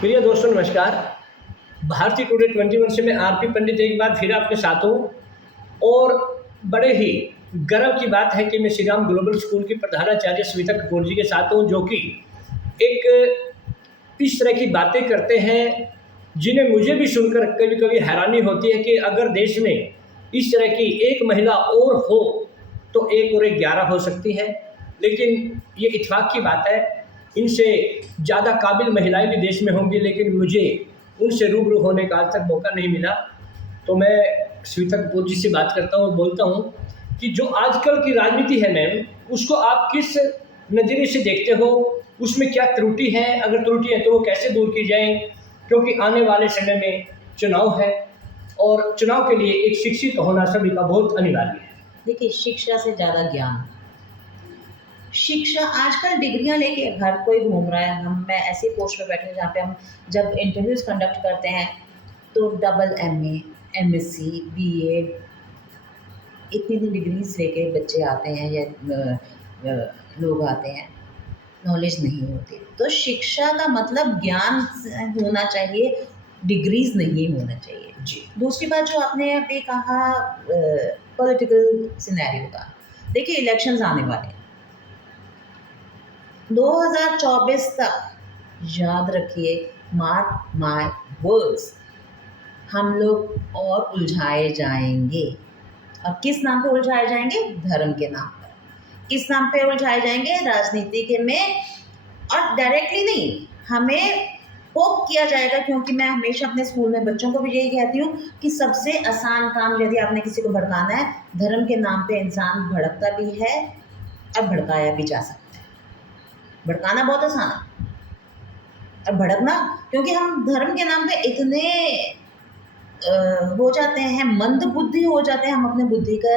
प्रिय दोस्तों नमस्कार। भारतीय टुडे 21 से मैं आरपी पंडित एक बार फिर आपके साथ हूँ और बड़े ही गर्व की बात है कि मैं श्री राम ग्लोबल स्कूल के प्रधानाचार्य स्मिता कपूर जी के साथ हूँ, जो कि एक इस तरह की बातें करते हैं जिन्हें मुझे भी सुनकर कभी कभी हैरानी होती है कि अगर देश में इस तरह की एक महिला और हो तो एक और 11 हो सकती है। लेकिन ये इत्तेफाक की बात है, इनसे ज़्यादा काबिल महिलाएं भी देश में होंगी, लेकिन मुझे उनसे रूबरू होने का आज तक मौका नहीं मिला। तो मैं स्मिता कपूर जी से बात करता हूँ और बोलता हूँ कि जो आजकल की राजनीति है मैम, उसको आप किस नज़रिए से देखते हो? उसमें क्या त्रुटि है? अगर त्रुटि है तो वो कैसे दूर की जाए? क्योंकि आने वाले समय में चुनाव है और चुनाव के लिए एक शिक्षित होना सभी का बहुत अनिवार्य है। देखिए, शिक्षा से ज़्यादा ज्ञान। शिक्षा आजकल डिग्रियां लेके हर कोई घूम रहा है। मैं ऐसी पोस्ट पे बैठे हैं जहाँ पे हम जब इंटरव्यूज़ कंडक्ट करते हैं तो डबल एमए, एमएससी, बीएड, इतनी इतनी डिग्रीज लेके बच्चे आते हैं लोग आते हैं, नॉलेज नहीं होती। तो शिक्षा का मतलब ज्ञान होना चाहिए, डिग्रीज नहीं होना चाहिए। जी। दूसरी बात जो आपने अभी कहा पॉलिटिकल सिनेरियो का, देखिए इलेक्शंस आने वाले हैं 2024 तक, याद रखिए, मार्क माय वर्ड्स, हम लोग और उलझाए जाएंगे। और किस नाम पे उलझाए जाएंगे? धर्म के नाम पर। किस नाम पे उलझाए जाएंगे? राजनीति के में। और डायरेक्टली नहीं, हमें पोक किया जाएगा, क्योंकि मैं हमेशा अपने स्कूल में बच्चों को भी यही कहती हूँ कि सबसे आसान काम यदि आपने किसी को भड़काना है, धर्म के नाम पे इंसान भड़कता भी है और भड़काया भी जा सकता है। भड़काना बहुत आसान है और भड़कना, क्योंकि हम धर्म के नाम पे इतने हो जाते हैं, मंद बुद्धि हो जाते हैं, हम अपने बुद्धि का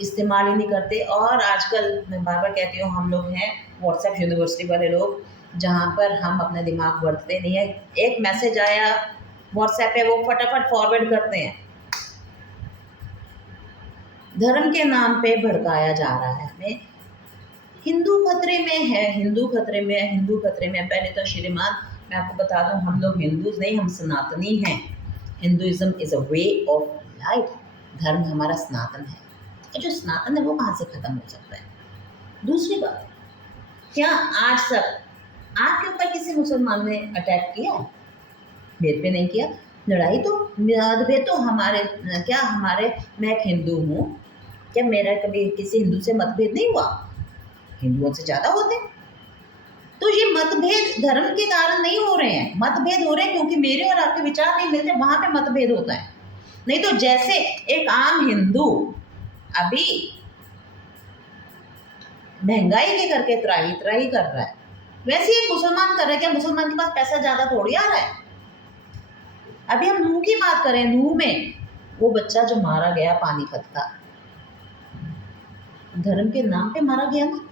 इस्तेमाल ही नहीं करते। और आजकल मैं बार बार कहती हूँ, हम लोग हैं व्हाट्सएप यूनिवर्सिटी वाले लोग, जहाँ पर हम अपने दिमाग बरतते नहीं है। एक मैसेज आया व्हाट्सएप पे, वो फटाफट फॉरवर्ड करते हैं। धर्म के नाम पे भड़काया जा रहा है हमें। हिंदू खतरे में है, हिंदू खतरे में है, हिंदू खतरे में है। पहले तो श्रीमान, मैं आपको बता दूं, हम लोग हिंदूज नहीं, हम सनातनी हैं। Hinduism is a way of life. धर्म हमारा सनातन है। ये जो सनातन है वो कहाँ से ख़त्म हो सकता है? दूसरी बात, क्या आज तक आपके ऊपर किसी मुसलमान ने अटैक किया? मेरे पे नहीं किया। लड़ाई तो, मतभेद तो हमारे, क्या हमारे, मैं एक हिंदू हूँ, क्या मेरा कभी किसी हिंदू से मतभेद नहीं हुआ? हिंदुओं से ज़्यादा होते हैं। तो ये मतभेद धर्म के कारण नहीं हो रहे हैं, मतभेद हो रहे हैं क्योंकि मेरे और आपके विचार नहीं मिलते, वहां पे मतभेद होता है। नहीं तो जैसे एक आम हिंदू अभी महंगाई के करके त्राही त्राही कर रहा है, वैसे एक मुसलमान कर रहा है। क्या मुसलमान के पास पैसा ज्यादा थोड़ी आ रहा है? अभी हम नूह की बात करें, नूह में वो बच्चा जो मारा गया पानीपत का, धर्म के नाम पे मारा गया ना।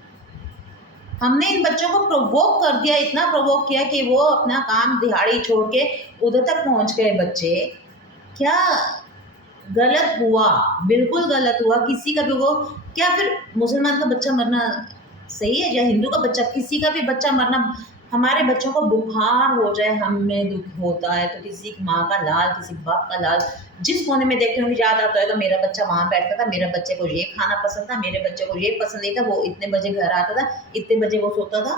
हमने इन बच्चों को प्रोवोक कर दिया, इतना प्रोवोक किया कि वो अपना काम दिहाड़ी छोड़ के उधर तक पहुंच गए बच्चे। क्या गलत हुआ? बिल्कुल गलत हुआ। किसी का भी वो, क्या फिर मुसलमान का बच्चा मरना सही है? या हिंदू का बच्चा, किसी का भी बच्चा मरना? हमारे बच्चों को बुखार हो जाए, हमें दुख होता है, तो किसी माँ का लाल, किसी बाप का लाल, जिस कोने में देखते होंगे याद आता है, मेरा बच्चा वहाँ बैठता था, मेरे बच्चे को ये खाना पसंद था, मेरे बच्चे को ये पसंद नहीं था, वो इतने बजे घर आता था, इतने बजे वो सोता था।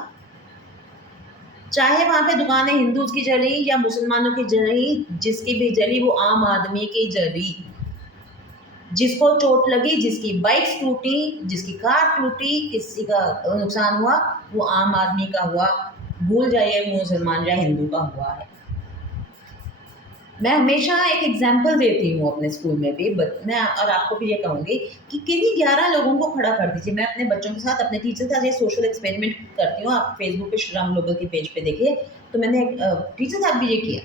चाहे वहाँ पे दुकानें हिंदूज की जली या मुसलमानों की जली, जिसकी भी जली वो आम आदमी की जली। जिसको चोट लगी, जिसकी बाइक्स टूटी, जिसकी कार टूटी, किसी का नुकसान हुआ, वो आम आदमी का हुआ। भूल जाइए मुसलमान या हिंदू का हुआ है। मैं हमेशा एक एग्जाम्पल देती हूँ अपने स्कूल में भी, मैं और आपको भी ये कहूँगी कि किन्हीं 11 लोगों को खड़ा कर दीजिए। मैं अपने बच्चों के साथ, अपने टीचर के साथ ये सोशल एक्सपेरिमेंट करती हूँ। आप फेसबुक पे श्री राम ग्लोबल की पेज पे देखिए, तो मैंने टीचर साथ भी ये किया।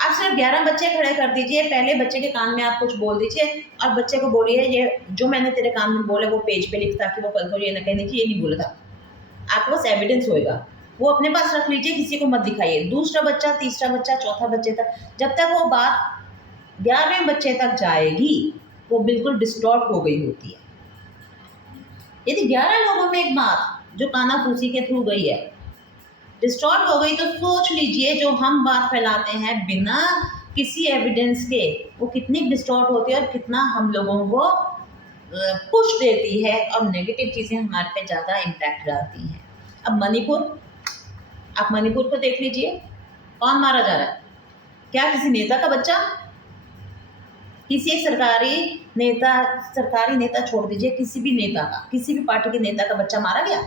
आप सिर्फ 11 बच्चे खड़े कर दीजिए, पहले बच्चे के कान में आप कुछ बोल दीजिए और बच्चे को बोलिए, ये जो मैंने तेरे कान में बोला वो पेज पे लिख, ताकि वो कल को ये न कहने की ये नहीं बोला था। आपके पास एविडेंस होएगा, वो अपने पास रख लीजिए, किसी को मत दिखाइए। दूसरा बच्चा, तीसरा बच्चा, चौथा बच्चे तक, जब तक वो बात 11वें बच्चे तक जाएगी वो बिल्कुल डिस्टॉर्ट हो गई होती है। यदि 11 लोगों में एक बात जो कानाफूसी के थ्रू गई है, डिस्टॉर्ट हो गई तो सोच लीजिए जो हम बात फैलाते हैं बिना किसी एविडेंस के, वो कितनी डिस्टॉर्ट होती है और कितना हम लोगों को पुश देती है और नेगेटिव चीज़ें हमारे पे ज़्यादा इम्पैक्ट डालती हैं। अब मणिपुर, आप मणिपुर को देख लीजिए, कौन मारा जा रहा है? क्या किसी नेता का बच्चा, किसी एक सरकारी नेता छोड़ दीजिए, किसी भी नेता का, किसी भी पार्टी के नेता का बच्चा मारा गया?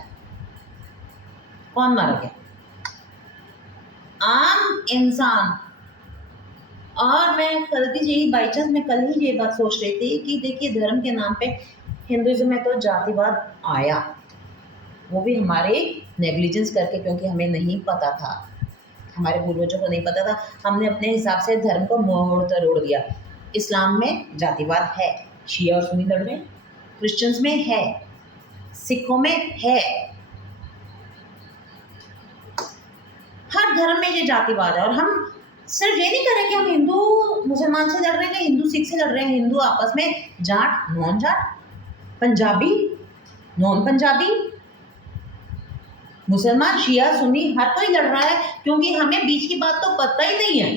कौन मारा गया? आम इंसान। और मैं कल भी यही बाई चांस मैं कल ही ये बात सोच रही थी कि देखिए धर्म के नाम पे हिंदुइज्म में तो जातिवाद आया, वो भी हमारे नेग्लिजेंस करके, क्योंकि हमें नहीं पता था, हमारे पूर्वजों को नहीं पता था, हमने अपने हिसाब से धर्म को मोड़ तोड़ दिया। इस्लाम में जातिवाद है, शिया और सुन्नी लड़ रहे हैं, क्रिश्चियंस में है, सिखों में है, हर धर्म में ये जातिवाद है। और हम सिर्फ ये नहीं करें कि हम हिंदू मुसलमान से लड़ रहे हैं, हिंदू सिख से लड़ रहे हैं, हिंदू आपस में, जाट नॉन जाट, पंजाबी नॉन पंजाबी, मुसलमान शिया सुन्नी हर कोई लड़ रहा है, क्योंकि हमें बीच की बात तो पता ही नहीं है।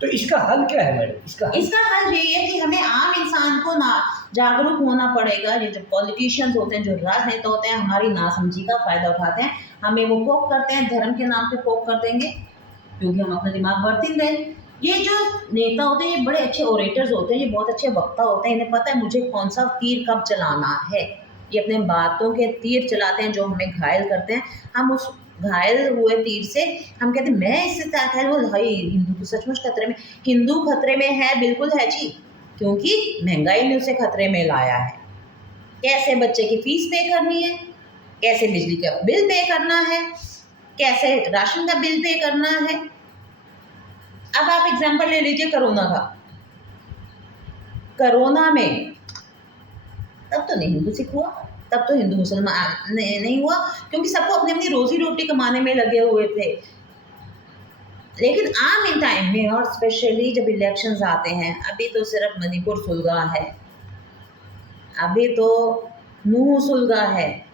तो इसका हल क्या है मैडम? इसका हल यही है कि हमें आम इंसान को ना जागरूक होना पड़ेगा। ये जो पॉलिटिशियंस होते हैं, जो राजनेता होते हैं, हमारी नासमझी का फ़ायदा उठाते हैं, हमें वो पोक करते हैं, धर्म के नाम पे पोक कर देंगे, क्योंकि हम अपना दिमाग बरतिन रहे। ये जो नेता होते हैं, ये बड़े अच्छे ओरेटर्स होते हैं, ये बहुत अच्छे वक्ता होते हैं, इन्हें पता है मुझे कौन सा तीर कब चलाना है। ये अपने बातों के तीर चलाते हैं जो हमें घायल करते हैं। हम उस घायल हुए तीर से हम कहते हैं मैं इससे ताकत, वो भाई हिंदू तो सचमुच खतरे में, हिंदू खतरे में है, बिल्कुल है जी, क्योंकि महंगाई ने उसे खतरे में लाया है। कैसे बच्चे की फीस पे करनी है, कैसे बिजली का बिल पे करना है, कैसे राशन का बिल पे करना है। अब आप एग्जाम्पल ले लीजिए कोरोना का। कोरोना में तब तो नहीं हिंदू सिख हुआ, तब तो हिंदू मुसलमान नहीं हुआ, क्योंकि सबको अपनी अपनी रोजी रोटी कमाने में लगे हुए थे। लेकिन आम इन टाइम में, और स्पेशली जब इलेक्शंस आते हैं, अभी तो सिर्फ मणिपुर सुलगा है, अभी तो नूह सुलगा है,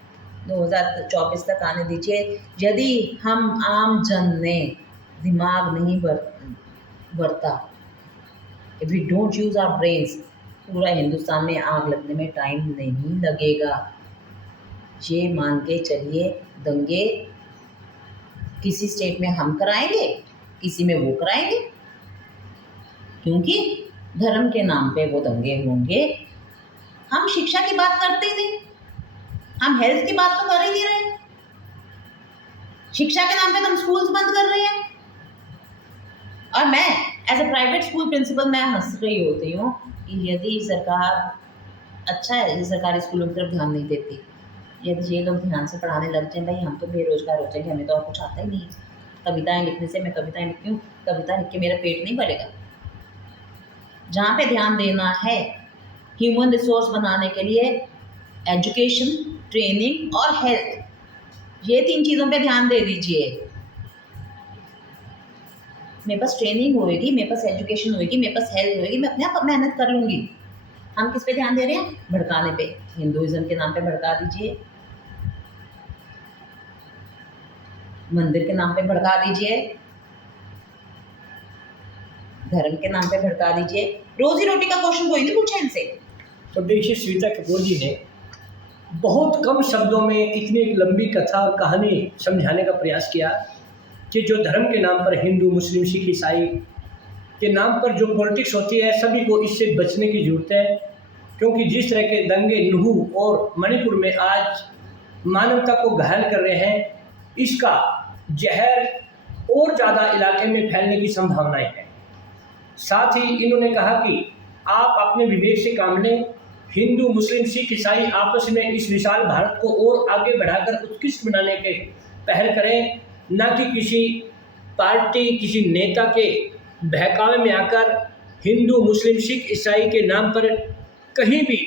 2024 तक आने दीजिए। यदि हम आम जन ने दिमाग नहीं बरता, if we don't use our brains, पूरा हिंदुस्तान में आग लगने में टाइम नहीं लगेगा। ये मान के चलिए, दंगे किसी स्टेट में हम कराएंगे, किसी में वो कराएंगे, क्योंकि धर्म के नाम पे वो दंगे होंगे। हम शिक्षा की बात करते ही नहीं, हम हेल्थ की बात तो कर ही नहीं रहे, शिक्षा के नाम पे तो हम स्कूल्स बंद कर रहे हैं। और मैं as a private school principal मैं हंस रही होती हूँ कि यदि सरकार, अच्छा है ये सरकारी स्कूलों की तरफ ध्यान नहीं देती, यदि ये लोग ध्यान से पढ़ाने लग जाए, भाई हम तो बेरोजगार हो जाएंगे, हमें तो और कुछ आता ही नहीं। कविताएं लिखने से, मैं कविताएं लिखती हूँ, कविता लिख के मेरा पेट नहीं भरेगा। जहाँ पे ध्यान देना है ह्यूमन रिसोर्स बनाने के लिए, एजुकेशन, ट्रेनिंग और हेल्थ, ये 3 चीज़ों पे ध्यान दे दीजिए। मेरे पास ट्रेनिंग होएगी, मेरे पास एजुकेशन होएगी, मेरे पास हेल्थ होएगी, मैं अपने आप मेहनत कर लूँगी। हम किस पे ध्यान दे रहे हैं? भड़काने पे। हिंदुइज्म के नाम पे भड़का दीजिए, मंदिर के नाम पे भड़का दीजिए, धर्म के नाम पे भड़का दीजिए। रोजी रोटी का क्वेश्चन कोई नहीं पूछा इनसे। तो देखिए, श्वेता कपूर जी ने बहुत कम शब्दों में इतनी एक लंबी कथा और कहानी समझाने का प्रयास किया कि जो धर्म के नाम पर हिंदू, मुस्लिम, सिख, ईसाई के नाम पर जो पॉलिटिक्स होती है, सभी को इससे बचने की ज़रूरत है। क्योंकि जिस तरह के दंगे नूह और मणिपुर में आज मानवता को घायल कर रहे हैं, इसका जहर और ज़्यादा इलाके में फैलने की संभावनाएं हैं। साथ ही इन्होंने कहा कि आप अपने विवेक से काम लें, हिंदू, मुस्लिम, सिख, ईसाई आपस में इस विशाल भारत को और आगे बढ़ाकर उत्कृष्ट बनाने के पहल करें, न कि किसी पार्टी, किसी नेता के बहकावे में आकर हिंदू, मुस्लिम, सिख, ईसाई के नाम पर कहीं भी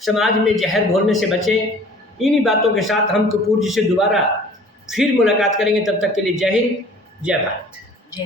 समाज में जहर घोलने से बचें। इन्हीं बातों के साथ हम कपूर जी से दोबारा फिर मुलाकात करेंगे। तब तक के लिए जय हिंद, जय भारत। जय